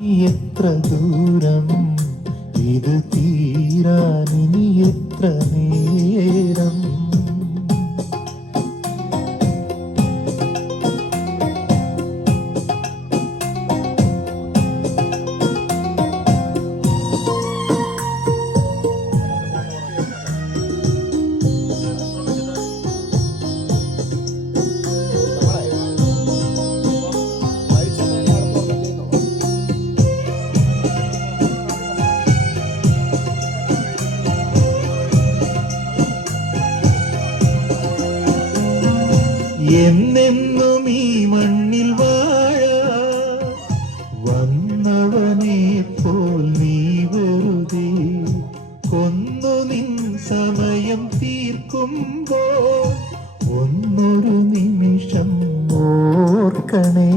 എത്ര ദൂരം ഇത് തീരാൻ ഇനി എത്ര നേരം? സമയം തീർക്കുമ്പോൾ ഒന്നൊരു നിമിഷം ഓർക്കണേ.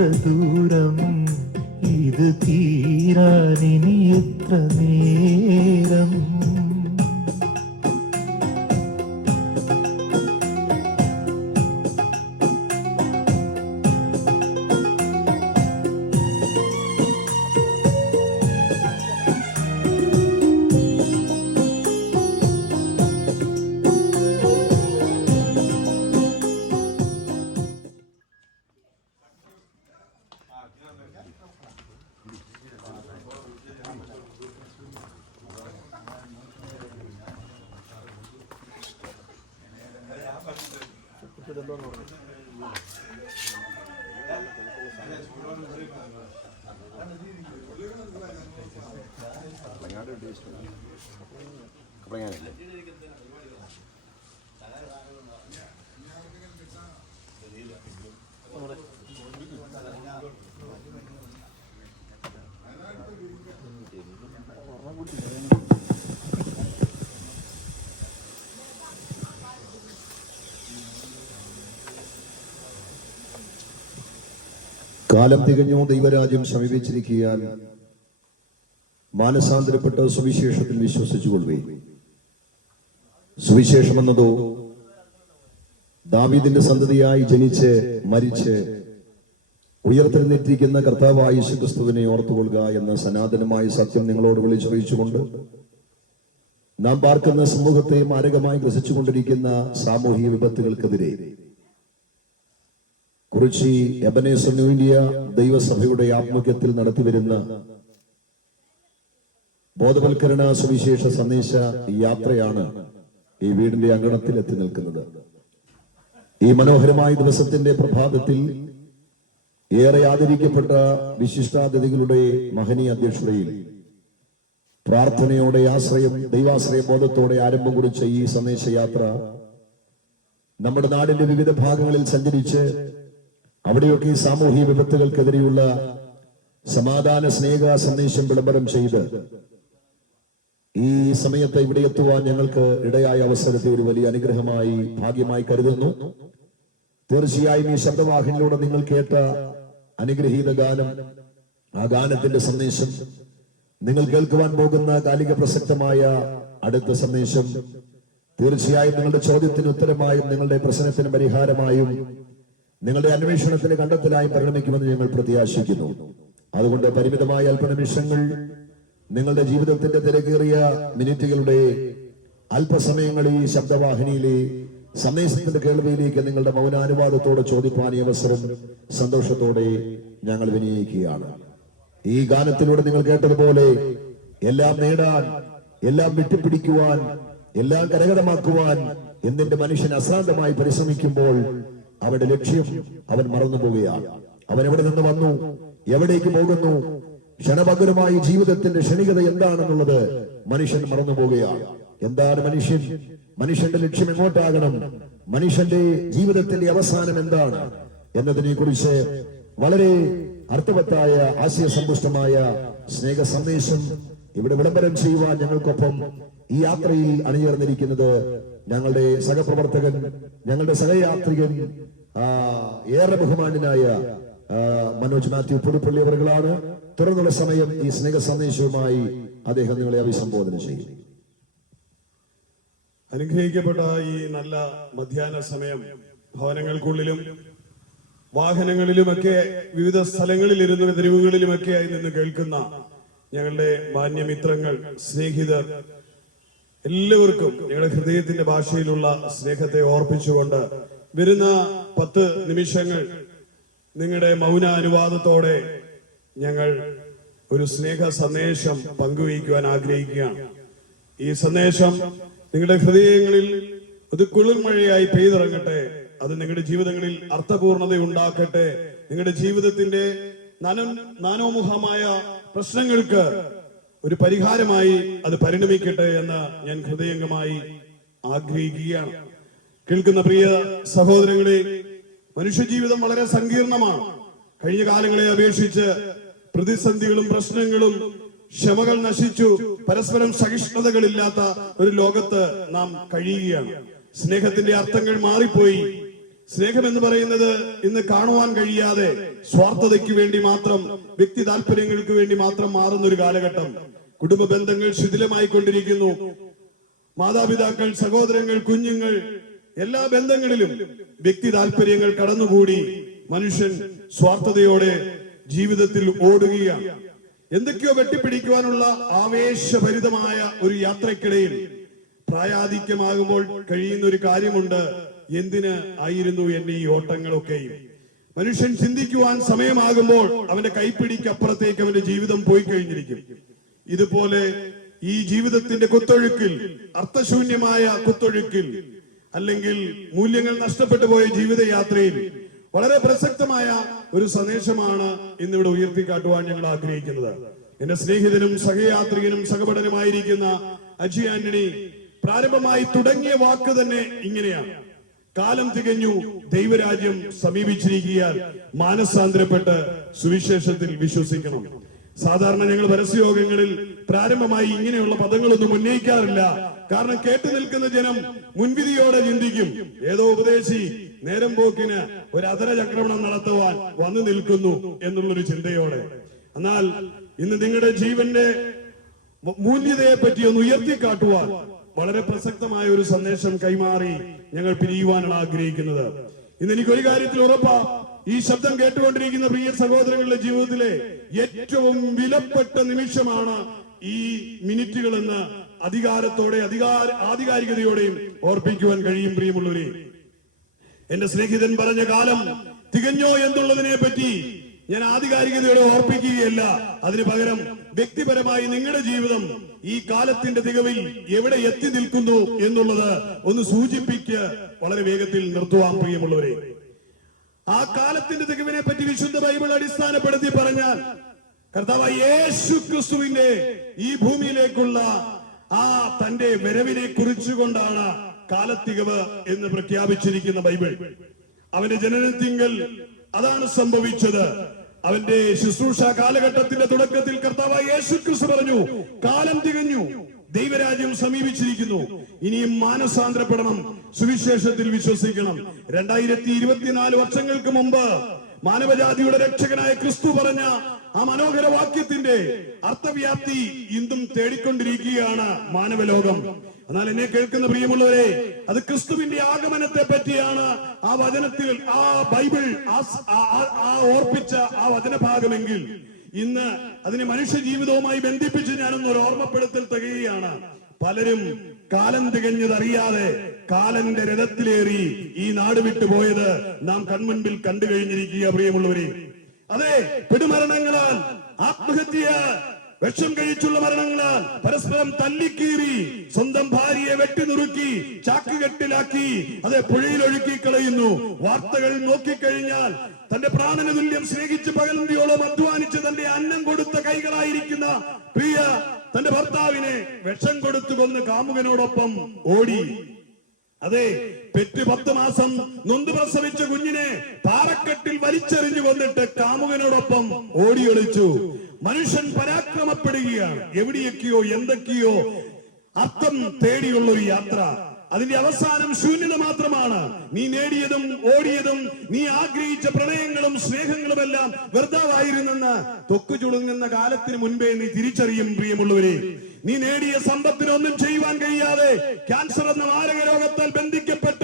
എത്ര ദൂരം ഇത് തീരാനിനി എത്ര കാലം തികഞ്ഞു ദൈവരാജ്യം സമീപിച്ചിരിക്കാൻ മാനസാന്തരപ്പെട്ട് സുവിശേഷത്തിൽ വിശ്വസിച്ചുകൊള്ളുവേ സുവിശേഷം എന്നതോ ദാവീദിന്റെ സന്തതിയായി ജനിച്ച് മരിച്ച് ഉയർത്തെഴുന്നേറ്റിരിക്കുന്ന കർത്താവായ യേശുക്രിസ്തുവിനെ ഓർത്തുകൊള്ളുക എന്ന സനാതനമായ സത്യം നിങ്ങളോട് വിളിച്ചറിയിച്ചുകൊണ്ട് നാം പാർക്കുന്ന സമൂഹത്തെ മാരകമായി ഗ്രസിച്ചുകൊണ്ടിരിക്കുന്ന സാമൂഹിക വിപത്തുകൾക്കെതിരെ കുറിച്ചി എബനേസ് ന്യൂ ഇന്ത്യ ദൈവസഭയുടെ ആഭിമുഖ്യത്തിൽ നടത്തിവരുന്ന ബോധവൽക്കരണ സുവിശേഷ സന്ദേശ യാത്രയാണ് ഈ വീടിന്റെ അങ്കണത്തിൽ എത്തി നിൽക്കുന്നത്. ഈ മനോഹരമായ ദിവസത്തിന്റെ പ്രഭാതത്തിൽ ഏറെ ആദരിക്കപ്പെട്ട വിശിഷ്ടാതിഥികളുടെ മഹനീയ അധ്യക്ഷതയിൽ പ്രാർത്ഥനയോടെ ആശ്രയം ദൈവാശ്രയ ബോധത്തോടെ ആരംഭം കുറിച്ച ഈ സന്ദേശയാത്ര നമ്മുടെ നാടിന്റെ വിവിധ ഭാഗങ്ങളിൽ സഞ്ചരിച്ച് അവിടെയൊക്കെ സാമൂഹിക വിപത്തുകൾക്കെതിരെയുള്ള സമാധാന സ്നേഹ സന്ദേശം വിളംബരം ചെയ്ത് ഈ സമയത്ത് ഇവിടെ എത്തുവാൻ ഞങ്ങൾക്ക് ഇടയായ അവസരത്തെ ഒരു വലിയ അനുഗ്രഹമായി ഭാഗ്യമായി കരുതുന്നു. തീർച്ചയായും ഈ ശബ്ദവാഹിനിലൂടെ നിങ്ങൾ കേട്ട അനുഗ്രഹീത ഗാനം ആ ഗാനത്തിന്റെ സന്ദേശം നിങ്ങൾ കേൾക്കുവാൻ പോകുന്ന കാലിക പ്രസക്തമായ അടുത്ത സന്ദേശം തീർച്ചയായും നിങ്ങളുടെ ചോദ്യത്തിന് ഉത്തരമായും നിങ്ങളുടെ പ്രശ്നത്തിന് പരിഹാരമായും നിങ്ങളുടെ അന്വേഷണത്തിന് കണ്ടെത്തലായും പരിണമിക്കുമെന്ന് ഞങ്ങൾ പ്രത്യാശിക്കുന്നു. അതുകൊണ്ട് പരിമിതമായ അല്പനിമിഷങ്ങൾ നിങ്ങളുടെ ജീവിതത്തിന്റെ തിരക്കേറിയ മിനിറ്റുകളുടെ അല്പസമയങ്ങളിൽ ഈ ശബ്ദവാഹിനിയിലെ സന്ദേശത്തിന്റെ കേൾവിയിലേക്ക് നിങ്ങളുടെ മൗനാനുവാദത്തോടെ ചോദിപ്പാൻ ഈ അവസരം സന്തോഷത്തോടെ ഞങ്ങൾ വിനിയോഗിക്കുകയാണ്. ഈ ഗാനത്തിലൂടെ നിങ്ങൾ കേട്ടതുപോലെ എല്ലാം നേടാൻ എല്ലാം വിട്ടുപിടിക്കുവാൻ എല്ലാം കരകരമാക്കുവാൻ എന്നിന്റെ മനുഷ്യൻ അശ്രാന്തമായി പരിശ്രമിക്കുമ്പോൾ അവരുടെ ലക്ഷ്യം അവൻ മറന്നു പോവുകയാണ് അവൻ എവിടെ നിന്ന് വന്നു? എവിടേക്ക് പോകുന്നു? ക്ഷണഭംഗുരമായ ജീവിതത്തിന്റെ ക്ഷണികത എന്താണെന്നുള്ളത് മനുഷ്യൻ മറന്നു പോവുകയാണ്. എന്താണ് മനുഷ്യൻ? മനുഷ്യന്റെ ലക്ഷ്യം എങ്ങോട്ടാകണം? മനുഷ്യന്റെ ജീവിതത്തിന്റെ അവസാനം എന്താണ്? എന്നതിനെ കുറിച്ച് വളരെ അർത്ഥവത്തായ ആശയ സമ്പുഷ്ടമായ സ്നേഹ സന്ദേശം ഇവിടെ വിളംബരം ചെയ്യുവാൻ ഞങ്ങൾക്കൊപ്പം ഈ യാത്രയിൽ അണിചേർന്നിരിക്കുന്നത് ഞങ്ങളുടെ സഹപ്രവർത്തകൻ ഞങ്ങളുടെ സഹയാത്രികൻ ഏറെ ബഹുമാനായ മനോജ് മാത്യു പുതുപ്പള്ളി അവറുകളാണ്. തുടർന്നുള്ള സമയം ഈ സ്നേഹ സന്ദേശവുമായി അദ്ദേഹം നിങ്ങളെ അഭിസംബോധന ചെയ്യും. അനുഗ്രഹിക്കപ്പെട്ട ഈ നല്ല മധ്യാഹ്ന സമയം ഭവനങ്ങൾക്കുള്ളിലും വാഹനങ്ങളിലുമൊക്കെ വിവിധ സ്ഥലങ്ങളിൽ തെരുവുകളിലുമൊക്കെ ആയി നിന്ന് കേൾക്കുന്ന ഞങ്ങളുടെ മാന്യമിത്രങ്ങൾ സ്നേഹിതർ എല്ലാവർക്കും ഞങ്ങളുടെ ഹൃദയത്തിന്റെ ഭാഷയിലുള്ള സ്നേഹത്തെ ഓർപ്പിച്ചുകൊണ്ട് വരുന്ന പത്ത് നിമിഷങ്ങൾ നിങ്ങളുടെ മൗന അനുവാദത്തോടെ ഞങ്ങൾ ഒരു സ്നേഹ സന്ദേശം പങ്കുവയ്ക്കുവാൻ ആഗ്രഹിക്കുകയാണ്. ഈ സന്ദേശം നിങ്ങളുടെ ഹൃദയങ്ങളിൽ അത് കുളിർമഴയായി പെയ്തിറങ്ങട്ടെ അത് നിങ്ങളുടെ ജീവിതങ്ങളിൽ അർത്ഥപൂർണത ഉണ്ടാക്കട്ടെ നിങ്ങളുടെ ജീവിതത്തിന്റെ നാനോ- നാനോമുഖമായ പ്രശ്നങ്ങൾക്ക് ഒരു പരിഹാരമായി അത് പരിണമിക്കട്ടെ എന്ന് ഞാൻ ഹൃദയംഗമായി ആഗ്രഹിക്കുകയാണ്. കേൾക്കുന്ന പ്രിയ സഹോദരങ്ങളെ മനുഷ്യജീവിതം വളരെ സങ്കീർണമാണ്. കഴിഞ്ഞ കാലങ്ങളെ അപേക്ഷിച്ച് പ്രതിസന്ധികളും പ്രശ്നങ്ങളും ക്ഷമകൾ നശിച്ചു പരസ്പരം സഹിഷ്ണുതകളില്ലാത്ത ഒരു ലോകത്ത് നാം കഴിയുകയാണ്. സ്നേഹത്തിന്റെ അർത്ഥങ്ങൾ മാറിപ്പോയി. സ്നേഹം എന്ന് പറയുന്നത് ഇന്ന് കാണുവാൻ കഴിയാതെ സ്വാർത്ഥതയ്ക്ക് വേണ്ടി മാത്രം വ്യക്തി താല്പര്യങ്ങൾക്ക് വേണ്ടി മാത്രം മാറുന്ന ഒരു കാലഘട്ടം. കുടുംബ ബന്ധങ്ങൾ ശിഥിലമായി കൊണ്ടിരിക്കുന്നു മാതാപിതാക്കൾ സഹോദരങ്ങൾ കുഞ്ഞുങ്ങൾ എല്ലാ ബന്ധങ്ങളിലും വ്യക്തി താല്പര്യങ്ങൾ കടന്നുകൂടി. മനുഷ്യൻ സ്വാർത്ഥതയോടെ ജീവിതത്തിൽ ഓടുകയാണ്. എന്തൊക്കെയോ വെട്ടിപ്പിടിക്കുവാനുള്ള ആവേശഭരിതമായ ഒരു യാത്രക്കിടയിൽ പ്രായാധിക്യമാകുമ്പോൾ കഴിയുന്ന ഒരു കാര്യമുണ്ട്. എന്തിന് ആയിരുന്നു എന്നെ ഈ ഓട്ടങ്ങളൊക്കെയും? മനുഷ്യൻ ചിന്തിക്കുവാൻ സമയമാകുമ്പോൾ അവന്റെ കൈപ്പിടിക്കപ്പുറത്തേക്ക് അവന്റെ ജീവിതം പോയി കഴിഞ്ഞിരിക്കും. ഇതുപോലെ ഈ ജീവിതത്തിന്റെ കുത്തൊഴുക്കിൽ അർത്ഥശൂന്യമായ കുത്തൊഴുക്കിൽ അല്ലെങ്കിൽ മൂല്യങ്ങൾ നഷ്ടപ്പെട്ടു പോയ ജീവിതയാത്രയിൽ വളരെ പ്രസക്തമായ ഒരു സന്ദേശമാണ് ഇന്നിവിടെ ഉയർത്തിക്കാട്ടുവാൻ ഞങ്ങൾ ആഗ്രഹിക്കുന്നത്. എന്റെ സ്നേഹിതനും സഹയാത്രികനും സഹപഠനമായിരിക്കുന്ന അജി ആന്റണി പ്രാരംഭമായി തുടങ്ങിയ വാക്ക് തന്നെ ഇങ്ങനെയാണ്. കാലം തികഞ്ഞു ദൈവരാജ്യം സമീപിച്ചിരിക്കാൻ മാനസാന്തരപ്പെട്ട് സുവിശേഷത്തിൽ വിശ്വസിക്കണം. സാധാരണ ഞങ്ങൾ പരസ്യയോഗങ്ങളിൽ പ്രാരംഭമായി ഇങ്ങനെയുള്ള പദങ്ങളൊന്നും ഉന്നയിക്കാറില്ല. കാരണം കേട്ടു നിൽക്കുന്ന ജനം മുൻവിധിയോടെ ചിന്തിക്കും. ഏതോ ഉപദേശി നേരം പോക്കിന് ഒരു അധര ചക്രമണം നടത്തുവാൻ വന്നു നിൽക്കുന്നു എന്നുള്ളൊരു ചിന്തയോടെ. എന്നാൽ ഇന്ന് നിങ്ങളുടെ ജീവന്റെ മൂല്യതയെ പറ്റി ഒന്ന് ഉയർത്തിക്കാട്ടുവാൻ വളരെ പ്രസക്തമായ ഒരു സന്ദേശം കൈമാറി ഞങ്ങൾ പിരിയുവാനാണ് ആഗ്രഹിക്കുന്നത്. ഇന്ന് എനിക്ക് ഒരു കാര്യത്തിൽ ഉറപ്പാ. ഈ ശബ്ദം കേട്ടുകൊണ്ടിരിക്കുന്ന പ്രിയ സഹോദരങ്ങളുടെ ജീവിതത്തിലെ ഏറ്റവും വിലപ്പെട്ട നിമിഷമാണ് ഈ മിനിറ്റുകൾ എന്ന് അധികാരത്തോടെ അധികാര ആധികാരികതയോടെയും ഓർപ്പിക്കുവാൻ കഴിയും പ്രിയമുള്ളവരെ. എന്റെ സ്നേഹിതൻ പറഞ്ഞ കാലം തികഞ്ഞോ എന്നുള്ളതിനെ പറ്റി ഞാൻ ആധികാരികതയോടെ ഓർപ്പിക്കുകയല്ല. അതിന് പകരം വ്യക്തിപരമായി നിങ്ങളുടെ ജീവിതം ഈ കാലത്തിന്റെ തികവിൽ എവിടെ എത്തി നിൽക്കുന്നു എന്നുള്ളത് ഒന്ന് സൂചിപ്പിക്ക് വളരെ വേഗത്തിൽ നിർത്തുവാൻ പ്രിയമുള്ളവരെ. ആ കാലത്തിന്റെ തികവിനെ പറ്റി വിശുദ്ധ ബൈബിൾ അടിസ്ഥാനപ്പെടുത്തി പറഞ്ഞാൽ കർത്താവ് യേശു ക്രിസ്തുവിന്റെ ഈ ഭൂമിയിലേക്കുള്ള ആ തന്റെ വരവിനെ കുറിച്ചുകൊണ്ടാണ് കാലത്തികവ് എന്ന് പ്രഖ്യാപിച്ചിരിക്കുന്ന ബൈബിൾ. അവന്റെ ജനനത്തിങ്കൽ അതാണ് സംഭവിച്ചത്. അവന്റെ ശുശ്രൂഷ കാലഘട്ടത്തിന്റെ തുടക്കത്തിൽ കർത്താവ് യേശു ക്രിസ്തു പറഞ്ഞു കാലം തികഞ്ഞു ദൈവരാജ്യം സമീപിച്ചിരിക്കുന്നു. ഇനിയും മാനസാന്തരപ്പെടണം സുവിശേഷത്തിൽ വിശ്വസിക്കണം. രണ്ടായിരത്തി ഇരുപത്തിനാല് വർഷങ്ങൾക്ക് മുമ്പ് മാനവജാതിയുടെ രക്ഷകനായ ക്രിസ്തു പറഞ്ഞ ആ മനോഹര വാക്യത്തിന്റെ അർത്ഥവ്യാപ്തി ഇന്നും തേടിക്കൊണ്ടിരിക്കുകയാണ് മാനവലോകം. എന്നാൽ എന്നെ കേൾക്കുന്ന പ്രിയമുള്ളവരെ അത് ക്രിസ്തുവിന്റെ ആഗമനത്തെ പറ്റിയാണ് ആ വചനത്തിൽ ആ ബൈബിൾ ആ ഓർപ്പിച്ച ആ വചനഭാഗമെങ്കിൽ. ഇന്ന് അതിനെ മനുഷ്യ ജീവിതവുമായി ബന്ധിപ്പിച്ച് ഞാനൊന്ന് ഒരു ഓർമ്മപ്പെടുത്തൽ തികയുകയാണ്. പലരും കാലം തികഞ്ഞതറിയാതെ കാലന്റെ രഥത്തിലേറി ഈ നാട് വിട്ടുപോയത് നാം കൺമുൻപിൽ കണ്ടു കഴിഞ്ഞിരിക്കുക പ്രിയമുള്ളവരെ. അതെ പെടുമരണങ്ങളാൽ ആത്മഹത്യ വിഷം കഴിച്ചുള്ള മരണങ്ങളാൽ പരസ്പരം തല്ലിക്കീറി സ്വന്തം ഭാര്യയെ വെട്ടിനുറുക്കി ചാക്കുകെട്ടിലാക്കി അതെ പുഴയിൽ ഒഴുക്കി കളയുന്നു വാർത്തകൾ നോക്കിക്കഴിഞ്ഞാൽ തന്റെ പ്രാണന തുല്യം സ്നേഹിച്ച് പകലന്തിയോളം അധ്വാനിച്ച് തന്റെ അന്നം കൊടുത്ത കൈകളായിരിക്കുന്ന പ്രിയ തന്റെ ഭർത്താവിനെ വിഷം കൊടുത്തു കൊന്ന് കാമുകനോടൊപ്പം ഓടി. അതെ പെറ്റ് പത്ത് മാസം നൊന്ത് പ്രസവിച്ച കുഞ്ഞിനെ പാറക്കെട്ടിൽ വലിച്ചെറിഞ്ഞു കൊന്നിട്ട് കാമുകനോടൊപ്പം ഓടിയൊളിച്ചു മനുഷ്യൻ പരാക്രമപ്പെടുകയാണ്. എവിടെയൊക്കെയോ എന്തൊക്കെയോ അർത്ഥം തേടിയുള്ള ഒരു യാത്ര. അതിന്റെ അവസാനം ശൂന്യത മാത്രമാണ്. നീ നേടിയതും ഓടിയതും നീ ആഗ്രഹിച്ച പ്രണയങ്ങളും സ്നേഹങ്ങളും എല്ലാം വെറുതാവായിരുന്നെന്ന് തൊക്കു ചുളുങ്ങുന്ന കാലത്തിന് മുൻപേ നീ തിരിച്ചറിയും പ്രിയമുള്ളവരെ. നീ നേടിയ സമ്പത്തിനൊന്നും ചെയ്യുവാൻ കഴിയാതെ ക്യാൻസർ എന്ന മാരക രോഗത്താൽ ബന്ധിക്കപ്പെട്ട്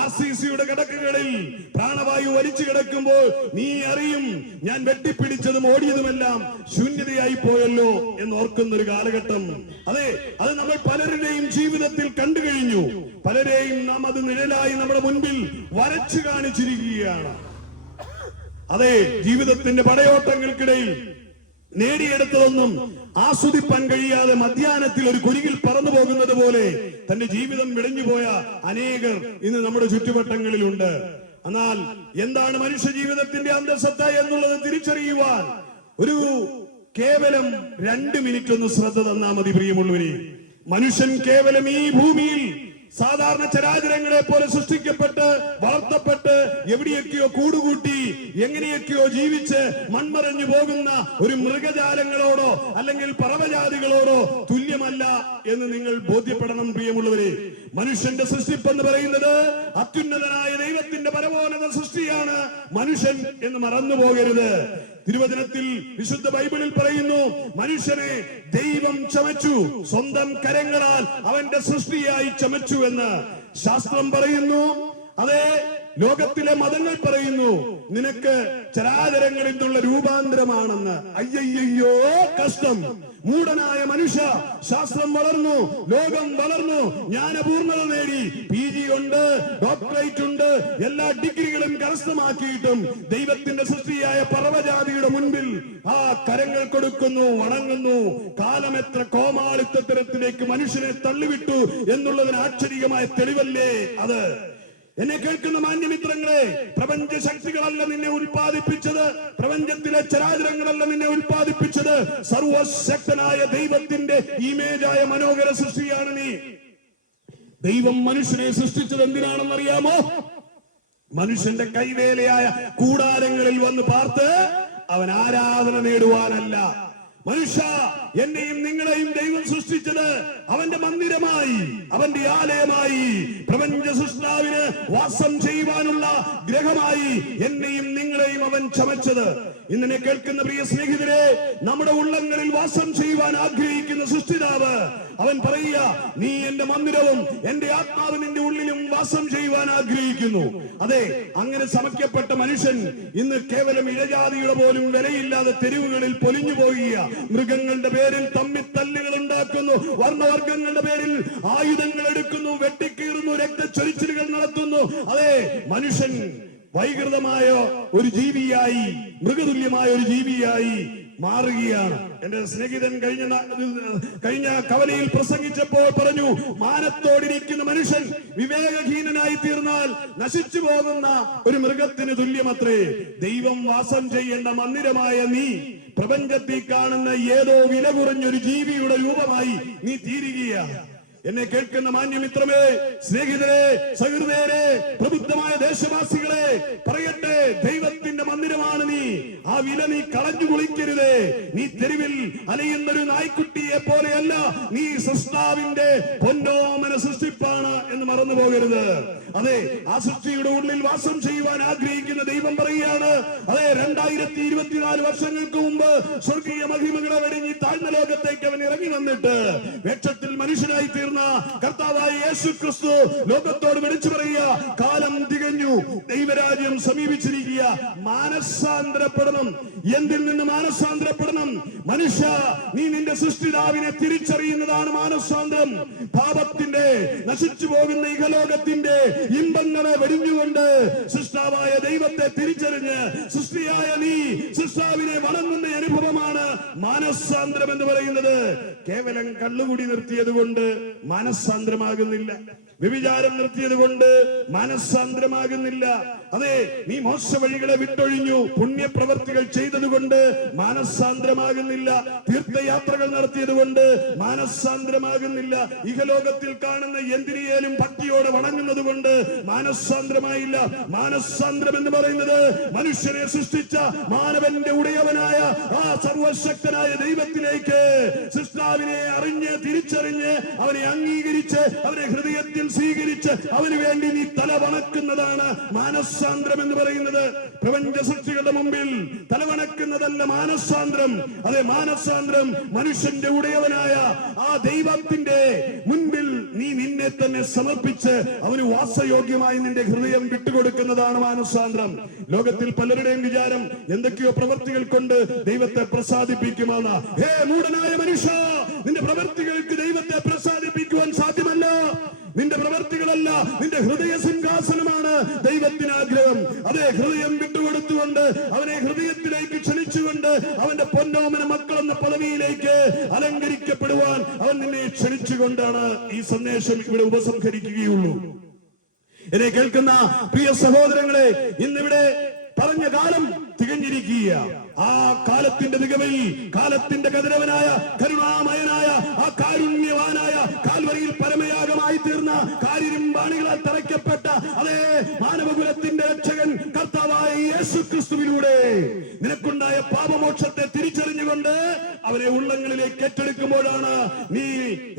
ആർ സി സിയുടെ കിടക്കുകളിൽ പ്രാണവായു വലിച്ചു കിടക്കുമ്പോൾ നീ അറിയും ഞാൻ വെട്ടിപ്പിടിച്ചതും ഓടിയതുമെല്ലാം ശൂന്യതയായി പോയല്ലോ എന്ന് ഓർക്കുന്ന ഒരു കാലഘട്ടം. അതെ അത് നമ്മൾ പലരുടെയും ജീവിതത്തിൽ കണ്ടു കഴിഞ്ഞു. പലരെയും നാം അത് നിഴലായി നമ്മുടെ മുൻപിൽ വരച്ചു കാണിച്ചിരിക്കുകയാണ്. അതെ ജീവിതത്തിന്റെ പടയോട്ടങ്ങൾക്കിടയിൽ നേടിയെടുത്തതൊന്നും ആസ്വദിപ്പാൻ കഴിയാതെ മധ്യാനത്തിൽ ഒരു കുരുകിൽ പറന്നു പോകുന്നത് പോലെ തന്റെ ജീവിതം വിടഞ്ഞുപോയ അനേകർ ഇന്ന് നമ്മുടെ ചുറ്റുവട്ടങ്ങളിലുണ്ട്. എന്നാൽ എന്താണ് മനുഷ്യ ജീവിതത്തിന്റെ അന്തസത്ത എന്നുള്ളത് തിരിച്ചറിയുവാൻ ഒരു കേവലം രണ്ട് മിനിറ്റ് ഒന്ന് ശ്രദ്ധ തന്നാ മതി പ്രിയമുള്ളവരെ. മനുഷ്യൻ കേവലം ഈ ഭൂമിയിൽ സാധാരണ ചരാചരങ്ങളെ പോലെ സൃഷ്ടിക്കപ്പെട്ട് വളർത്തപ്പെട്ട് എവിടെയൊക്കെയോ കൂടുകൂട്ടി എങ്ങനെയൊക്കെയോ ജീവിച്ച് മൺമറഞ്ഞു പോകുന്ന ഒരു മൃഗജാലങ്ങളോടോ അല്ലെങ്കിൽ പറവജാതികളോടോ തുല്യമല്ല എന്ന് നിങ്ങൾ ബോധ്യപ്പെടണം പ്രിയമുള്ളവരെ. മനുഷ്യന്റെ സൃഷ്ടിപ്പെന്ന് പറയുന്നത് അത്യുന്നതനായ ദൈവത്തിന്റെ പരമോന്നത സൃഷ്ടിയാണ് മനുഷ്യൻ എന്ന് മറന്നു പോകരുത് തിരുവചനത്തിൽ വിശുദ്ധ ബൈബിളിൽ പറയുന്നു മനുഷ്യനെ ദൈവം ചമച്ചു സ്വന്തം കരങ്ങളാൽ അവന്റെ സൃഷ്ടിയായി ചമച്ചു എന്ന് ശാസ്ത്രം പറയുന്നു. അതെ ലോകത്തിലെ മതങ്ങൾ പറയുന്നു നിനക്ക് ചരാചരങ്ങളിൽ നിന്നുള്ള രൂപാന്തരമാണെന്ന്. അയ്യയ്യോ കഷ്ടം. മൂടനായ മനുഷ്യ ശാസ്ത്രം വളർന്നു ലോകം വളർന്നു ജ്ഞാനപൂർണത നേടി. പി ജി ഉണ്ട് ഡോക്ടറേറ്റ് ഉണ്ട് എല്ലാ ഡിഗ്രികളും കരസ്ഥമാക്കിയിട്ടും ദൈവത്തിന്റെ സൃഷ്ടിയായ പർവജാതിയുടെ മുൻപിൽ ആ കരങ്ങൾ കൊടുക്കുന്നു വണങ്ങുന്നു. കാലം എത്ര കോമാളിത്തരത്തിലേക്ക് മനുഷ്യനെ തള്ളിവിട്ടു എന്നുള്ളതിന് ആക്ഷരികമായ തെളിവല്ലേ അത്? എന്നെ കേൾക്കുന്ന മാന്യമിത്രങ്ങളെ പ്രപഞ്ച ശക്തികളല്ല നിന്നെ ഉൽപ്പാദിപ്പിച്ചത് പ്രപഞ്ചത്തിലെ ചരാചരങ്ങളല്ല നിന്നെ ഉൽപ്പാദിപ്പിച്ചത്. സർവശക്തനായ ദൈവത്തിന്റെ ഇമേജായ മനോഹര സൃഷ്ടിയാണ് നീ. ദൈവം മനുഷ്യനെ സൃഷ്ടിച്ചത് എന്തിനാണെന്നറിയാമോ? മനുഷ്യന്റെ കൈവേലയായ കൂടാരങ്ങളിൽ വന്ന് പാർത്ത് അവൻ ആരാധന നേടുവാനല്ല. മനുഷ്യ എന്നെയും നിങ്ങളെയും ദൈവം സൃഷ്ടിച്ചത് അവന്റെ മന്ദിരമായി അവന്റെ ആലയമായി പ്രപഞ്ച സൃഷ്ടാവിന് വാസം ചെയ്യുവാനുള്ള ഗ്രഹമായി എന്നെയും നിങ്ങളെയും അവൻ ചമച്ചത്. ഇന്നെ കേൾക്കുന്ന പ്രിയ സ്നേഹിതരെ നമ്മുടെ ഉള്ളങ്ങളിൽ വാസം ചെയ്യുവാൻ ആഗ്രഹിക്കുന്ന സൃഷ്ടിതാവ് അവൻ പറയുക നീ എന്റെ മന്ദിരവും എന്റെ ആത്മാവ് നിന്റെ ഉള്ളിലും വാസം ചെയ്യുവാൻ ആഗ്രഹിക്കുന്നു. അതെ അങ്ങനെ സമയ്ക്കപ്പെട്ട മനുഷ്യൻ ഇന്ന് കേവലം ഇഴജാതിയുടെ പോലും വിലയില്ലാതെ തെരുവുകളിൽ പൊലിഞ്ഞു പോകുക മൃഗങ്ങളുടെ പേരിൽ തമ്മിൽ തല്ലുകൾ ഉണ്ടാക്കുന്നു വർണവർഗങ്ങളുടെ പേരിൽ ആയുധങ്ങൾ എടുക്കുന്നു വെട്ടിക്കീറുന്നു രക്തച്ചൊരിച്ചിലുകൾ നടത്തുന്നു. അതെ മനുഷ്യൻ വൈകൃതമായ ഒരു ജീവിയായി മൃഗതുല്യമായ ഒരു ജീവിയായി മാറുകയാണ്. എന്റെ സ്നേഹിതൻ കഴിഞ്ഞ കഴിഞ്ഞ കവലയിൽ പ്രസംഗിച്ചപ്പോൾ പറഞ്ഞു മാനത്തോടിരിക്കുന്ന മനുഷ്യൻ വിവേകഹീനനായി തീർന്നാൽ നശിച്ചു പോകുന്ന ഒരു മൃഗത്തിന് തുല്യമത്രേ. ദൈവം വാസം ചെയ്യേണ്ട മന്ദിരമായ നീ പ്രപഞ്ചത്തിൽ കാണുന്ന ഏതോ വില കുറഞ്ഞൊരു ജീവിയുടെ രൂപമായി നീ തീരുകയാണ്. എന്നെ കേൾക്കുന്ന മാന്യമിത്രമേ സ്നേഹിതരെ സഹൃദയരെ പ്രബുദ്ധമായ ദേശവാസികളെ പറയട്ടെ ദൈവത്തിന്റെ മന്ദിരമാണ് നീ. ആ വില നീ കളഞ്ഞു കുളിക്കരുതേ. നീ തെരുവിൽ അലയുന്ന ഒരു നായ്ക്കുട്ടിയെ പോലെയല്ല നീ സൃഷ്ടാവിന്റെ പൊന്നോമന സൃഷ്ടിപ്പാണ് എന്ന് മറന്നു പോകരുത്. അതെ ആ സൃഷ്ടിയുടെ ഉള്ളിൽ വാസം ചെയ്യുവാൻ ആഗ്രഹിക്കുന്ന ദൈവം പറയുകയാണ് അതെ രണ്ടായിരത്തി ഇരുപത്തിനാല് വർഷങ്ങൾക്ക് മുമ്പ് സ്വർഗീയ മഹിമകളെ വെടിഞ്ഞ് താഴ്ന്ന ലോകത്തേക്ക് അവൻ ഇറങ്ങി വന്നിട്ട് വേക്ഷത്തിൽ മനുഷ്യനായി തീർന്ന കർത്താവായ യേശു ക്രിസ്തു ലോകത്തോട് വിളിച്ചു പറയുക കാലം തികഞ്ഞു ദൈവരാജ്യം സമീപിച്ചിരിക്കുക മാനസാന്തരപ്പെടണം എന്തിൽ നിന്ന് മാനസാന്തരപ്പെടണം മനുഷ്യ നീ നിന്റെ സൃഷ്ടിതാവിനെ തിരിച്ചറിയുന്നതാണ് മാനസാന്തരം. പാപത്തിന്റെ നശിച്ചു പോകുന്ന ഇഹലോകത്തിന്റെ ഇമ്പങ്ങളെ വെടിഞ്ഞുകൊണ്ട് സൃഷ്ടാവായ ദൈവത്തെ തിരിച്ചറിഞ്ഞ് സൃഷ്ടിയായ നീ സൃഷ്ടാവിനെ വണങ്ങുന്ന അനുഭവമാണ് മാനസാന്തരം എന്ന് പറയുന്നത്. കേവലം കള്ളുകൂടി നിർത്തിയത് കൊണ്ട് മാനസാന്തരമാകുന്നില്ല വ്യഭിചാരം നിർത്തിയത് കൊണ്ട് മാനസാന്തരമാകുന്നില്ല. അതെ നീ മോശ വഴികളെ വിട്ടൊഴിഞ്ഞു പുണ്യപ്രവർത്തികൾ ചെയ്തതുകൊണ്ട് മാനസാന്തരമാകുന്നില്ല. തീർത്ഥയാത്രകൾ നടത്തിയത് കൊണ്ട് മാനസാന്തരമാകുന്നില്ല. ഇഹലോകത്തിൽ കാണുന്ന എന്തിനേലും ഭക്തിയോടെ വണങ്ങുന്നത് കൊണ്ട് മാനസാന്തരമായില്ല. മാനസാന്തരം എന്ന് പറയുന്നത് മനുഷ്യനെ സൃഷ്ടിച്ച മാനവന്റെ ഉടയവനായ ആ സർവശക്തനായ ദൈവത്തിലേക്ക് സൃഷ്ടാവിനെ അറിഞ്ഞ് തിരിച്ചറിഞ്ഞ് അവനെ അംഗീകരിച്ച് അവനെ ഹൃദയത്തിൽ സ്വീകരിച്ച് അവന് വേണ്ടി നീ തല വണക്കുന്നതാണ് മാനസാന്തരം എന്ന് പറയുന്നത്. പ്രപഞ്ച സൃഷ്ടികളുടെ മുമ്പിൽ തലവണക്കുന്നതല്ല മാനസാന്തരം. അതെ മാനസാന്തരം മനുഷ്യന്റെ ഉടയവനായ ആ ദൈവത്തിന്റെ മുൻപിൽ നീ നിന്നെ തന്നെ സമർപ്പിച്ച് അവന് വാസയോഗ്യമായി നിന്റെ ഹൃദയം വിട്ടുകൊടുക്കുന്നതാണ് മാനസാന്തരം. ലോകത്തിൽ പലരുടെയും വിചാരം എന്തൊക്കെയോ പ്രവൃത്തികൾ കൊണ്ട് ദൈവത്തെ പ്രസാദിപ്പിക്കുമെന്ന്. ഹേ മൂടനായ മനുഷ്യ നിന്റെ പ്രവൃത്തികൾക്ക് ദൈവത്തെ പ്രസാദിപ്പിക്കുവാൻ സാധ്യമല്ല. നിന്റെ പ്രവൃത്തികളല്ല നിന്റെ ഹൃദയ സിംഹാസനമാണ് ദൈവത്തിന് ആഗ്രഹം. അതേ ഹൃദയം വിട്ടുകൊടുത്തുകൊണ്ട് അവനെ ഹൃദയത്തിലേക്ക് ക്ഷണിച്ചുകൊണ്ട് അവന്റെ പൊന്നോമന മക്കൾ എന്ന പദവിയിലേക്ക് അലങ്കരിക്കപ്പെടുവാൻ അവൻ നിന്നെ ക്ഷണിച്ചുകൊണ്ടാണ് ഈ സന്ദേശം ഇവിടെ ഉപസംഹരിക്കുകയുള്ളൂ. എന്നെ കേൾക്കുന്ന പ്രിയ സഹോദരങ്ങളെ ഇന്നിവിടെ പറഞ്ഞ കാലം തികഞ്ഞിരിക്കുക. ആ കാലത്തിന്റെ മികവിൽ കാലത്തിന്റെ കതിരവനായ കരുണാമയനായ ആ കാരുണ്യവാനായ കാൽവരിയിൽ പരമയാഗമായി തീർന്ന കാര്യരുംബാണികളാൽ തറയ്ക്കപ്പെട്ട അതേ മാനവകുലത്തിന്റെ രക്ഷകൻ കർത്താവായ യേശു ക്രിസ്തുവിലൂടെ നിനക്കുണ്ടായ പാപമോക്ഷത്തെ തിരിച്ചറിഞ്ഞുകൊണ്ട് അവരെ ഉള്ളങ്ങളിലേക്ക് ഏറ്റെടുക്കുമ്പോഴാണ് നീ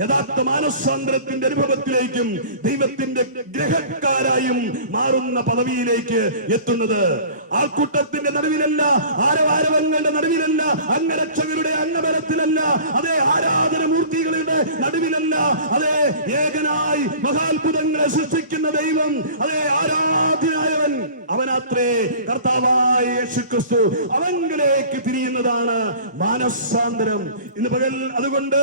യഥാർത്ഥ മാനസാന്തരത്തിന്റെ അനുഭവത്തിലേക്കും ദൈവത്തിന്റെ ഗ്രഹക്കാരായും മാറുന്ന പദവിയിലേക്ക് എത്തുന്നത്. ആൾക്കൂട്ടത്തിന്റെ നടുവിലല്ല ആരവാരവങ്ങളുടെ നടുവിലല്ല അംഗരക്ഷകരുടെ അംഗബലത്തിലല്ല അതെ ആരാധന മൂർത്തികളുടെ നടുവിലല്ല അതെ ഏകനായി മഹാത്ഭുതങ്ങളെ സൃഷ്ടിക്കുന്ന ദൈവം അതെ ആരാധനായവൻ അവനാത്രേ കർത്താവായ യേശുക്രിസ്തു അവങ്കിലേക്ക് തിരിയുന്നതാണ് മാനസാന്തരം. ഇന്ന് പകൽ അതുകൊണ്ട്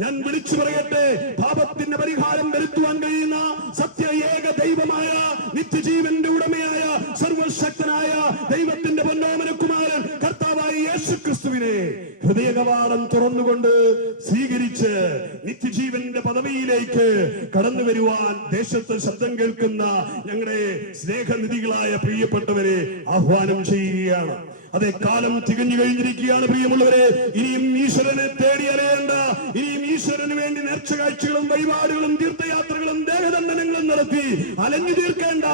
ഞാൻ വിളിച്ചു പറയട്ടെ പാപത്തിന്റെ പരിഹാരം വരുത്തുവാൻ കഴിയുന്ന സത്യ ഏക ദൈവമായ നിത്യജീവന്റെ ഉടമയായ സർവശക്തനായ ദൈവത്തിന്റെ പൊന്നോമനക്കുമാരൻ കർത്താവായ യേശുക്രിസ്തുവിനെ ഹൃദയ കവാടം തുറന്നുകൊണ്ട് സ്വീകരിച്ച് നിത്യജീവന്റെ പദവിയിലേക്ക് കടന്നു വരുവാൻ ദേശത്ത് ശബ്ദം കേൾക്കുന്ന ഞങ്ങളുടെ സ്നേഹനിധികളായ പ്രിയപ്പെട്ടവരെ ആഹ്വാനം ചെയ്യുകയാണ്. അതെ കാലം തികഞ്ഞു കഴിഞ്ഞിരിക്കുകയാണ് പ്രിയമുള്ളവരെ. ഇനിയും ഈശ്വരനെ തേടി അലയേണ്ട ഇനിയും ഈശ്വരന് വേണ്ടി നേർച്ച കാഴ്ചകളും വഴിപാടുകളും തീർത്ഥയാത്രകളും ദേഹദണ്ഡനങ്ങളും നടത്തി അലഞ്ഞു തീർക്കേണ്ട.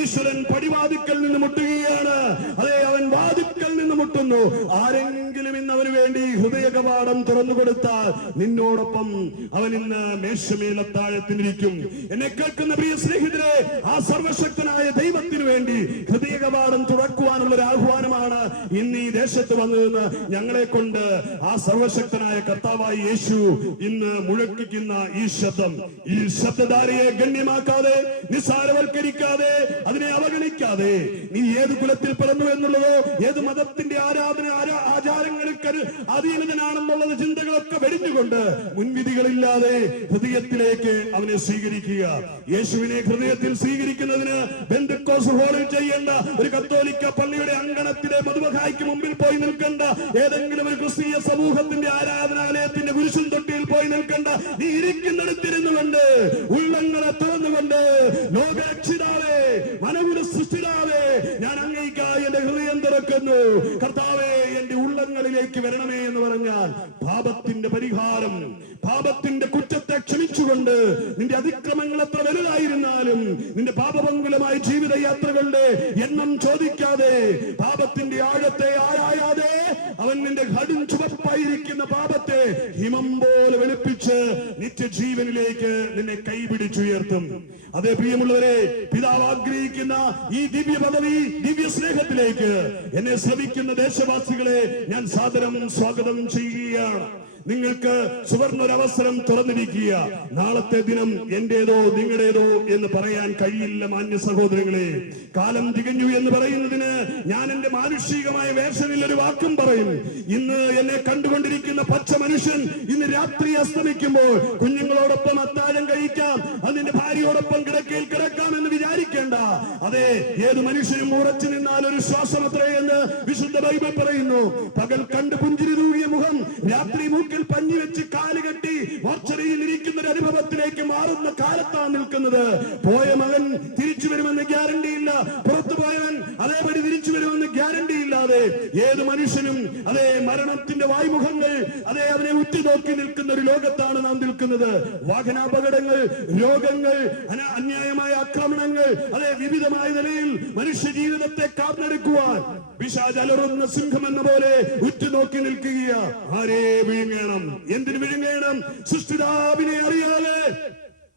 ഈശ്വരൻ പടിവാതിക്കൽ നിന്ന് മുട്ടുകയാണ്. അതെ അവൻ വാതിക്കൽ നിന്ന് മുട്ടുന്നു. ആരെങ്കിലും അവന് വേണ്ടി ഹൃദയ കവാടം തുറന്നു കൊടുത്താൽ നിന്നോടൊപ്പം അവൻ ഇന്ന് മേശമേലത്താഴത്തിനിരിക്കും എന്നെ കേൾക്കുന്ന പ്രിയ സ്നേഹിതരെ ആ സർവശക്തനായ ദൈവത്തിനു വേണ്ടി ഹൃദയ കവാടം തുറക്കുവാനുള്ള ഒരു ആഹ്വാനമാണ് ഇന്ന് ഈ ദേശത്ത് വന്നതെന്ന് ഞങ്ങളെ കൊണ്ട് ആ സർവശക്തനായ കർത്താവായ യേശു ഇന്ന് മുഴക്കിക്കുന്ന ഈ ശബ്ദം. ഈ ശബ്ദധാരയെ ഗണ്യമാക്കാതെ നിസ്സാരവൽക്കരിക്കാതെ അതിനെ അവഗണിക്കാതെ നീ ഏത് കുലത്തിൽ പിറന്നു എന്നുള്ളതോ ഏത് മതത്തിന്റെ ആരാധന ആരാ- അധീനതനാണെന്നുള്ളത് ചിന്തകളൊക്കെ വെടിഞ്ഞുകൊണ്ട് മുൻവിധികളില്ലാതെ ഹൃദയത്തിലേക്ക് അവനെ സ്വീകരിക്കുക. യേശുവിനെ ഹൃദയത്തിൽ സ്വീകരിക്കുന്നതിന് ബന്ധുക്കോസ് ഹോളിൽ ചെയ്യേണ്ട ഒരു കത്തോലിക്ക പള്ളിയുടെ അങ്കണത്തിലെ മധുമഹായിക്ക് മുമ്പിൽ പോയി നിൽക്കേണ്ട. ഏതെങ്കിലും ഒരു ക്രിസ്തീയ സമൂഹത്തിന്റെ ആരാധനാലയത്തിന്റെ കുരിശും തൊട്ടിയിൽ പോയി നിൽക്കേണ്ട. നീ ഇരിക്കുന്നിടത്തിരുന്നു കൊണ്ട് ഉള്ളങ്ങളെ തുറന്നുകൊണ്ട് ലോകരക്ഷിതാവേ മനകുല സൃഷ്ടിതാവേ ഞാൻ അങ്ങേക്കായി എന്റെ ഹൃദയം തുറക്കുന്നു. കർത്താവേ ഉള്ളങ്ങളിലേക്ക് വരണമേ എന്ന് പറഞ്ഞാൽ പാപത്തിന്റെ പരിഹാരം പാപത്തിന്റെ കുറ്റത്തെ ക്ഷമിച്ചുകൊണ്ട് നിന്റെ അതിക്രമങ്ങൾ എത്ര വലുതായിരുന്നാലും നിന്റെ പാപപങ്കുലമായ ജീവിതയാത്രകളുടെ എണ്ണം ചോദിക്കാതെ പാപത്തിന്റെ ആഴത്തെ ആരായാതെ അവൻ നിന്റെ കടും ചുവപ്പായിരിക്കുന്ന പാപത്തെ ഹിമം പോലെ വെളുപ്പിച്ച് നിത്യജീവനിലേക്ക് നിന്നെ കൈപിടിച്ചുയർത്തും. അതേ പ്രിയമുള്ളവരെ പിതാവ് ആഗ്രഹിക്കുന്ന ഈ ദിവ്യ പദവി ദിവ്യ സ്നേഹത്തിലേക്ക് എന്നെ ശ്രമിക്കുന്ന ദേശവാസികളെ ഞാൻ സാദരം സ്വാഗതം ചെയ്യുകയാണ്. നിങ്ങൾക്ക് സുവർണ അവസരം തുറന്നിരിക്കുക. നാളത്തെ ദിനം എന്റേതോ നിങ്ങളുടേതോ എന്ന് പറയാൻ കഴിയില്ല മാന്യ സഹോദരങ്ങളെ. കാലം തികഞ്ഞു എന്ന് പറയുന്നതിന് ഞാൻ എന്റെ മാനുഷികമായ വേഷനിൽ ഒരു വാക്കും പറയും. ഇന്ന് എന്നെ കണ്ടുകൊണ്ടിരിക്കുന്ന പച്ച മനുഷ്യൻ ഇന്ന് രാത്രി അസ്തമിക്കുമ്പോൾ കുഞ്ഞുങ്ങളോടൊപ്പം അത്താഴം കഴിക്കാം അതിന്റെ ഭാര്യയോടൊപ്പം കിടക്കയിൽ കിടക്കാം എന്ന് വിചാരിക്കേണ്ട. അതെ ഏത് മനുഷ്യനും ഉറച്ചു നിന്നാൽ ഒരു ശ്വാസമത്രേ എന്ന് വിശുദ്ധ ബൈബിൾ പറയുന്നു. പകൽ കണ്ട് പുഞ്ചിരി മുഖം രാത്രി മൂക്കിൽ പഞ്ഞി വെച്ച് കാൽ കെട്ടി മോർച്ചറിയിൽ ഇരിക്കുന്ന ഒരു അനുഭവത്തിലേക്ക് മാറുന്ന കാലത്താണ് നിൽക്കുന്നത്. പോയ മകൻ തിരിച്ചു വരുമെന്ന് ഗ്യാരണ്ടി ഇല്ല. പുറത്തു പോയവൻ അതേപടി തിരിച്ചു വരുമെന്ന് ഗ്യാരണ്ടി ഇല്ലാതെ ഏത് മനുഷ്യനും അതേ മരണത്തിന്റെ വായുമുഖങ്ങൾ അതേ അതിനെ ഉറ്റുനോക്കി നിൽക്കുന്ന ഒരു ലോകത്താണ് നാം നിൽക്കുന്നത്. വാഹനാപകടങ്ങൾ രോഗങ്ങൾ അന്യായമായ ആക്രമണങ്ങൾ അതേ വിവിധമായ നിലയിൽ മനുഷ്യ ജീവിതത്തെ കാർന്നെടുക്കുവാൻ പിശാചലറുന്ന സിംഹം എന്ന പോലെ ഉറ്റുനോക്കി നിൽക്കുക ആരെ വിഴുങ്ങണം. എന്തിനു വിഴുങ്ങണം? സൃഷ്ടിതാവിനെ അറിയാതെ.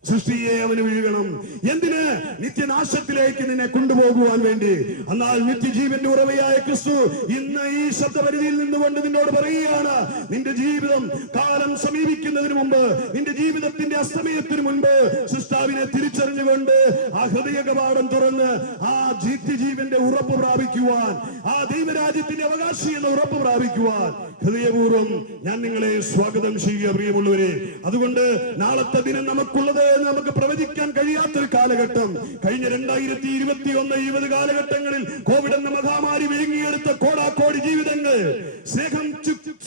സൃഷ്ടിയെ അവന് വീഴണം എന്തിന്? നിത്യനാശത്തിലേക്ക് നിന്നെ കൊണ്ടുപോകുവാൻ വേണ്ടി. എന്നാൽ നിത്യജീവന്റെ ഉറവയായ ക്രിസ്തു ഇന്ന് ഈ ശബ്ദപരിധിയിൽ നിന്നുകൊണ്ട് നിന്നോട് പറയുകയാണ് നിന്റെ ജീവിതം കാലം സമീപിക്കുന്നതിന് മുമ്പ് നിന്റെ ജീവിതത്തിന്റെ അസ്തമയത്തിന് മുൻപ് സൃഷ്ടാവിനെ തിരിച്ചറിഞ്ഞുകൊണ്ട് ആ ഹൃദയ കവാടം തുറന്ന് ആ നിത്യജീവന്റെ ഉറപ്പ് പ്രാപിക്കുവാൻ ആ ദൈവരാജ്യത്തിന്റെ അവകാശി എന്ന ഉറപ്പ് പ്രാപിക്കുവാൻ ഹൃദയപൂർവം ഞാൻ നിങ്ങളെ സ്വാഗതം ചെയ്യുക പ്രിയമുള്ളവരെ. അതുകൊണ്ട് നാളത്തെ ദിനം നമുക്കുള്ളത് നമുക്ക് പ്രവചിക്കാൻ കഴിയാത്തൊരു കാലഘട്ടം. കഴിഞ്ഞ രണ്ടായിരത്തി ഇരുപത്തി ഒന്ന് ഇരുപത് കാലഘട്ടങ്ങളിൽ കോവിഡ് എന്ന മഹാമാരി വിഴുങ്ങിയെടുത്ത കോടാക്കോടി ജീവിതങ്ങൾ സ്നേഹം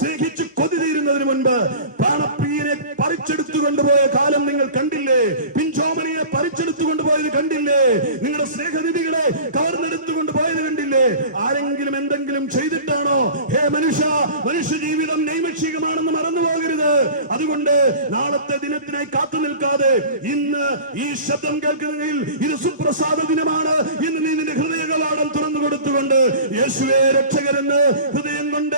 സ്നേഹിച്ചു കൊതി തീരുന്നതിന് മുൻപ് പ്രാണപ്രിയനെ പറിച്ചെടുത്തു കൊണ്ടുപോയ കാലം നിങ്ങൾ കണ്ടില്ലേ? പിഞ്ചോമനിയെ പറിച്ചെടുത്തു കൊണ്ടുപോയത് കണ്ടില്ലേ നിങ്ങളുടെ സ്നേഹനിധികളെ കവർന്നെടുത്തു കൊണ്ടുപോയത് കണ്ടില്ലേ ആരെങ്കിലും എന്തെങ്കിലും ചെയ്തിട്ടാണോ ഹേ മനുഷ്യ മനുഷ്യ ജീവിതം നൈമിഷികമാണെന്ന് മറന്നു പോകരുത് അതുകൊണ്ട് നാളത്തെ കാത്തു നിൽക്കാതെ ഇന്ന് ഈ ശബ്ദം കേൾക്കുന്നതിൽ ഇത് സുപ്രസാദ ദിനമാണ്. ഇന്ന് നീ നിന്റെ ഹൃദയങ്ങളാടം തുറന്നു കൊടുത്തുകൊണ്ട് യേശുവേ രക്ഷകരെന്ന്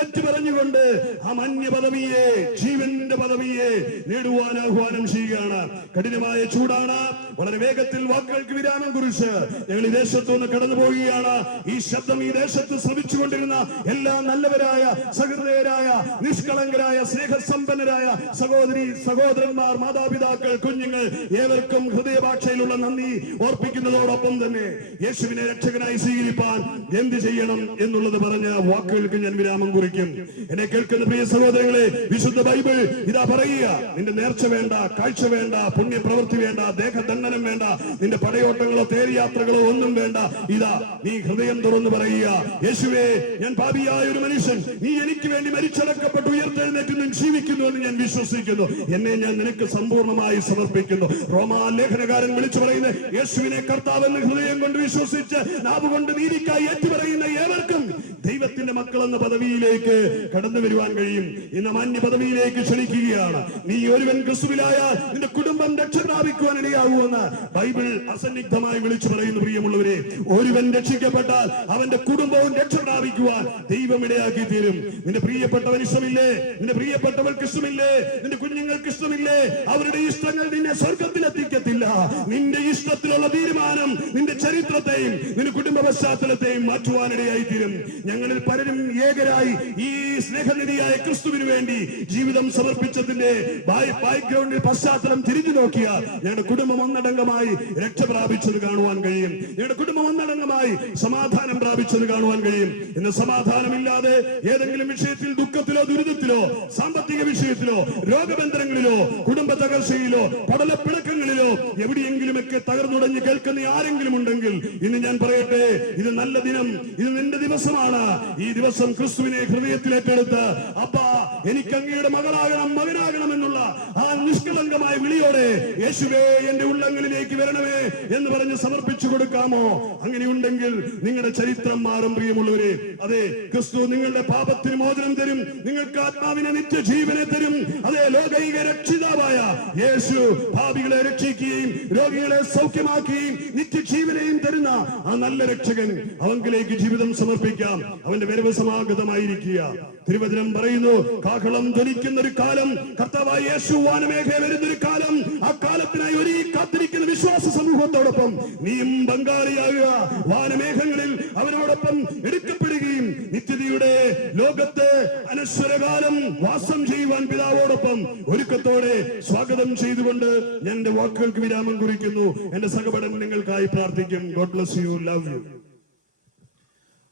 ഏറ്റു പറഞ്ഞുകൊണ്ട് ആ മന്യ പദവിയെ ജീവന്റെ പദവിയെ നേടുവാൻ ആഹ്വാനം ചെയ്യുകയാണ്. കഠിനമായ ചൂടാണ്. വളരെ വേഗത്തിൽ വാക്കുകൾക്ക് വിരാമം കുറിച്ച് ഞങ്ങൾ ഈ ദേശത്തു നിന്ന് കടന്നു പോവുകയാണ്. ഈ ശബ്ദം ഈ ദേശത്ത് ശ്രമിച്ചുകൊണ്ടിരുന്ന എല്ലാ നല്ലവരായ സഹൃദയരായ നിഷ്കളങ്കരായ സ്നേഹസമ്പന്നരായ സഹോദരി സഹോദരന്മാർ മാതാപിതാക്കൾ കുഞ്ഞുങ്ങൾ ഏവർക്കും ഹൃദയഭാഷയിലുള്ള നന്ദി ഓർപ്പിക്കുന്നതോടൊപ്പം തന്നെ യേശുവിനെ രക്ഷകനായി സ്വീകരിപ്പാൻ എന്ത് ചെയ്യണം എന്നുള്ളത് പറഞ്ഞ വാക്കുകൾക്ക് ഞാൻ വിരാമം കുറിക്കും എന്നെ കേൾക്കുന്ന പ്രിയ സഹോദരങ്ങളെ വിശുദ്ധ ബൈബിൾ ഇതാ പറയുക. നിന്റെ നേർച്ച വേണ്ട കാഴ്ച വേണ്ട പുണ്യപ്രവൃത്തി വേണ്ട ദേഹദണ്ഡനം വേണ്ട നിന്റെ പടയോട്ടങ്ങളോ തേരിയാത്രകളോ ഒന്നും വേണ്ട. ഇതാ നീ ഹൃദയം തുറന്നു പറയുക. യേശുവേ ഞാൻ പാപിയായ ഒരു മനുഷ്യൻ. നീ എനിക്ക് വേണ്ടി മരിച്ചടക്കപ്പെട്ട് ഉയർത്തെഴുന്നേറ്റ് ജീവിക്കുന്നു എന്ന് ഞാൻ വിശ്വസിക്കുന്നു. എന്നെ ഞാൻ നിനക്ക് സമ്പൂർണമായി സമർപ്പിക്കുന്നു. റോമാ ലേഖനകാരൻ വിളിച്ചു പറയുന്ന യേശുവിനെ കർത്താവെന്ന് ഹൃദയം കൊണ്ട് വിശ്വസിച്ച് നാവ് കൊണ്ട് നീതിക്കായി ഏറ്റുപറയുന്ന ഏവർക്കും ദൈവത്തിന്റെ മക്കൾ എന്ന പദവിയിലേക്ക് കടന്നു വരുവാൻ കഴിയും. ഇന്ന് മാന്യ പദവിയിലേക്ക് ക്ഷണിക്കുകയാണ്. നീ ഒരുവൻ ക്രിസ്തുവിലായാൽ നിന്റെ കുടുംബം രക്ഷ പ്രാപിക്കുവാൻ ഇടയാകുമെന്ന് ബൈബിൾ അസന്നിഗ്ധമായി വിളിച്ചു പറയുന്നു പ്രിയമുള്ളവരെ. ഒരുവൻ രക്ഷിക്കപ്പെട്ടാൽ അവന്റെ കുടുംബവും രക്ഷ പ്രാപിക്കുവാൻ ദൈവം ഇടയാക്കി തീരും നിന്റെ പ്രിയപ്പെട്ടവൻ ഇഷ്ടമില്ലേ നിന്റെ പ്രിയപ്പെട്ടവർക്ക് ക്രിസ്തുമില്ലേ നിന്റെ കുഞ്ഞുങ്ങൾക്ക് ഇഷ്ടമില്ലേ അവരുടെ ഇഷ്ടങ്ങൾ നിന്നെ സ്വർഗത്തിലെത്തിക്കത്തില്ല നിന്റെ ഇഷ്ടത്തിലുള്ള തീരുമാനം നിന്റെ ചരിത്രത്തെയും നിന്റെ കുടുംബ പശ്ചാത്തലത്തെയും മാറ്റുവാനിടയായി തീരും ഞങ്ങളിൽ പലരും ഏകരായി ഈ സ്നേഹനിധിയായ ക്രിസ്തുവിന് വേണ്ടി ജീവിതം സമർപ്പിച്ചതിന്റെ ബാക്ക്ഗ്രൗണ്ടിൽ പശ്ചാത്തലം തിരിഞ്ഞു നോക്കിയാൽ ഞങ്ങളുടെ കുടുംബം ഒന്നടങ്കമായി രക്ഷ പ്രാപിച്ചത് കാണുവാൻ കഴിയും. ഞങ്ങളുടെ കുടുംബം ഒന്നടങ്കമായി സമാധാനം പ്രാപിച്ചത് കാണുവാൻ കഴിയും. ഇന്ന് സമാധാനമില്ലാതെ ഏതെങ്കിലും വിഷയത്തിൽ ദുഃഖത്തിലോ ദുരിതത്തിലോ സാമ്പത്തിക വിഷയത്തിലോ രോഗബന്ധനങ്ങളിലോ കുടുംബ തകർച്ചയിലോ പടലപ്പിണക്കങ്ങളിലോ എവിടെയെങ്കിലുമൊക്കെ തകർന്നുടഞ്ഞ് കേൾക്കുന്ന ആരെങ്കിലും ഉണ്ടെങ്കിൽ ഇന്ന് ഞാൻ പറയട്ടെ ഇത് നല്ല ദിനം ഇത് നിന്റെ ദിവസമാണ്. ഈ ദിവസം ക്രിസ്തുവിനെ ഹൃദയത്തിൽ ഏറ്റെടുത്ത് അപ്പാ എനിക്ക് അങ്ങയുടെ മകളാകണം മകനാകണം എന്നുള്ള ആ നിഷ്കളങ്കമായ വിളിയോടെ യേശുവേ എന്റെ ഉള്ളങ്ങളിലേക്ക് വരണമേ എന്ന് പറഞ്ഞ് സമർപ്പിച്ചു കൊടുക്കാമോ? അങ്ങനെയുണ്ടെങ്കിൽ നിങ്ങളുടെ ചരിത്രം മാറും പ്രിയമുള്ളവരെ. അതെ ക്രിസ്തു നിങ്ങളുടെ പാപത്തിന് മോചനം തരും നിങ്ങൾക്ക് ആത്മാവിനെ നിത്യജീവനെ തരും. അതെ ലോകൈക രക്ഷിതാവായ യേശു ഭാവികളെ രക്ഷിക്കുകയും രോഗികളെ സൗഖ്യമാക്കുകയും നിത്യജീവനെയും തരുന്ന ആ നല്ല രക്ഷകൻ അവങ്കിലേക്ക് ജീവിതം സമർപ്പിക്കാം. അവന്റെ വരവ് സമാഗതമായിരിക്കുക. തിരുവചനം പറയുന്നു കാഹളം ധനിക്കുന്ന ഒരു കാലം കർത്താവായ യേശു വാനമേഖ വരുന്ന ഒരു കാലം ആ കാലത്തിനായി ഒരുങ്ങി കാത്തിരിക്കുന്ന വിശ്വാസ സമൂഹത്തോടൊപ്പം നീയും ബംഗാളിയാകുക വാനമേഘങ്ങളിൽ അവനോടൊപ്പം എടുക്കപ്പെടുകയും നിത്യതയുടെ ലോകത്ത് അനശ്വരകാലം വാസം ചെയ്യുവാൻ പിതാവോടൊപ്പം ഒരുക്കത്തോടെ സ്വാഗതം ചെയ്തുകൊണ്ട് ഞാൻ എന്റെ വാക്കുകൾക്ക് വിരാമം കുറിക്കുന്നു. എന്റെ സഹപഠനങ്ങൾക്കായി പ്രാർത്ഥിക്കും. God bless you love you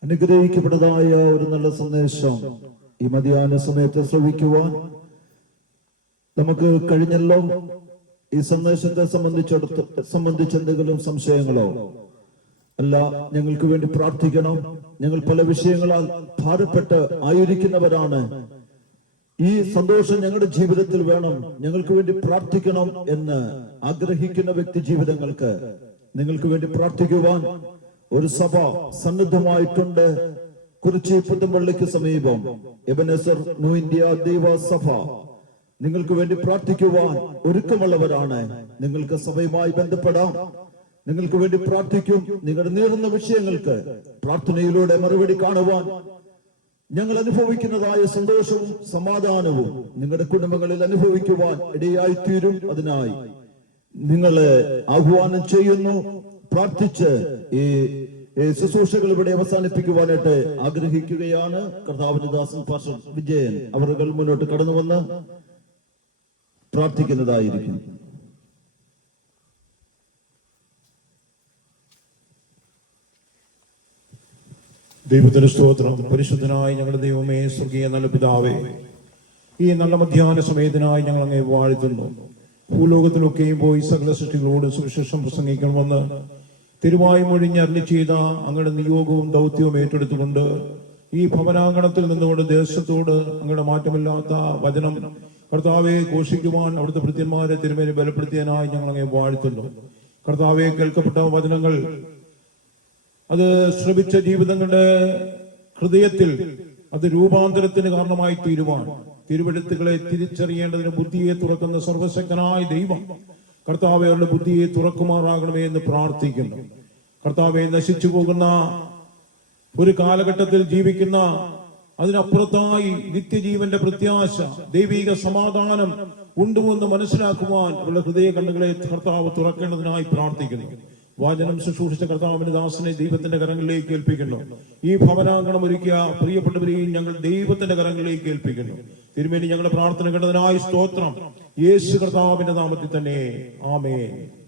അനുഗ്രഹിക്കപ്പെട്ടതായ ഒരു നല്ല സന്ദേശം. ഈ മതിയാന സമയത്ത് ശ്രവിക്കുവാൻ നമുക്ക് കഴിഞ്ഞല്ലോ. ഈ സന്ദേശത്തെ സംബന്ധിച്ചിടത്ത് സംബന്ധിച്ച് എന്തെങ്കിലും സംശയങ്ങളോ? അല്ല ഞങ്ങൾക്ക് വേണ്ടി പ്രാർത്ഥിക്കണം. ഞങ്ങൾ പല വിഷയങ്ങളാൽ ഭാരപ്പെട്ട് ആയിരിക്കുന്നവരാണ്. ഈ സന്തോഷം ഞങ്ങളുടെ ജീവിതത്തിൽ വേണം. ഞങ്ങൾക്ക് വേണ്ടി പ്രാർത്ഥിക്കണം എന്ന് ആഗ്രഹിക്കുന്ന വ്യക്തി ജീവിതങ്ങൾക്ക് നിങ്ങൾക്ക് വേണ്ടി പ്രാർത്ഥിക്കുവാൻ ഒരു സഭ സന്നദ്ധമായിട്ടുണ്ട് കുറിച്ചി പുത്തമ്പള്ളിക്ക് സമീപം എബനസർ ന്യൂ ഇന്ത്യ ദൈവ സഭ നിങ്ങൾക്ക് വേണ്ടി പ്രാർത്ഥിക്കുവാൻ ഒരുക്കമുള്ളവരാണ്. നിങ്ങൾക്ക് സഭയുമായി ബന്ധപ്പെടാം. നിങ്ങൾക്ക് വേണ്ടി പ്രാർത്ഥിക്കും നിങ്ങളുടെ നേരുന്ന വിഷയങ്ങൾക്ക് പ്രാർത്ഥനയിലൂടെ മറുപടി കാണുവാൻ. ഞങ്ങൾ അനുഭവിക്കുന്നതായ സന്തോഷവും സമാധാനവും നിങ്ങളുടെ കുടുംബങ്ങളിൽ അനുഭവിക്കുവാൻ ഇടയായിത്തീരും. അതിനായി നിങ്ങളെ ആഹ്വാനം ചെയ്യുന്നു. പ്രാർത്ഥിച്ച് ഈ ശുശ്രൂഷകൾ ഇവിടെ അവസാനിപ്പിക്കുവാനായിട്ട് ആഗ്രഹിക്കുകയാണ്. കർത്താവിന്റെ ദാസൻ പാഷ വിജയൻ അവരുകൾ മുന്നോട്ട് കടന്നു വന്ന് പ്രാർത്ഥിക്കുന്നതായിരിക്കും. ദൈവത്തിന്റെ സ്തോത്രം. പരിശുദ്ധനായ ഞങ്ങളുടെ ദൈവമേ സ്വർഗീയ നല്ല പിതാവേ ഈ നല്ല മധ്യാന സമയത്തിനായി ഞങ്ങൾ അങ്ങനെ വാഴ്ത്തുന്നു. ഭൂലോകത്തിലൊക്കെയും പോയി സകല സൃഷ്ടികളോട് സുവിശേഷം പ്രസംഗിക്കണമെന്ന് തിരുവായി മൊഴിഞ്ഞ് അരളി ചെയ്ത അങ്ങയുടെ നിയോഗവും ദൗത്യവും ഏറ്റെടുത്തുകൊണ്ട് ഈ ഭവനാങ്കണത്തിൽ നിന്നുകൊണ്ട് ദേശത്തോട് അങ്ങയുടെ മാറ്റമില്ലാത്ത വചനം കർത്താവെ ഘോഷിക്കുവാൻ അവിടുത്തെ ഭൃത്യന്മാരെ തിരുമേനി ബലപ്പെടുത്തിയതിനായി ഞങ്ങൾ അങ്ങേ വാഴ്ത്തുന്നു. കർത്താവെ കേൾക്കപ്പെട്ട വചനങ്ങൾ അത് ശ്രമിച്ച ജീവിതങ്ങളുടെ ഹൃദയത്തിൽ അത് രൂപാന്തരത്തിന് കാരണമായി തീരുവാൻ. തിരുവെഴുത്തുകളെ തിരിച്ചറിയേണ്ടതിന് ബുദ്ധിയെ തുറക്കുന്ന സർവശക്തനായ ദൈവം കർത്താവെ അവരുടെ ബുദ്ധിയെ തുറക്കുമാറാകണമേ എന്ന് പ്രാർത്ഥിക്കുന്നു. കർത്താവെ നശിച്ചു പോകുന്ന ഒരു കാലഘട്ടത്തിൽ ജീവിക്കുന്ന അതിനപ്പുറത്തായി നിത്യജീവന്റെ പ്രത്യാശ ദൈവിക സമാധാനം ഉണ്ടുമെന്ന് മനസ്സിലാക്കുവാൻ ഉള്ള ഹൃദയ കണ്ണുകളെ കർത്താവ് തുറക്കേണ്ടതിനായി പ്രാർത്ഥിക്കുന്നു. വാചനം ശുശ്രൂഷിച്ച കർത്താവിന്റെ ദാസനെ ദൈവത്തിന്റെ കരങ്ങളിലേക്ക് ഏൽപ്പിക്കുന്നു. ഈ ഭവനാങ്കണം ഒരുക്കിയ പ്രിയപ്പെട്ടവരെയും ഞങ്ങൾ ദൈവത്തിന്റെ കരങ്ങളിലേക്ക് ഏൽപ്പിക്കുന്നു. തിരുമേനി ഞങ്ങളുടെ പ്രാർത്ഥന കേട്ടതിനായി സ്തോത്രം. യേശു കർത്താവിന്റെ നാമത്തിൽ തന്നെ. ആമേൻ.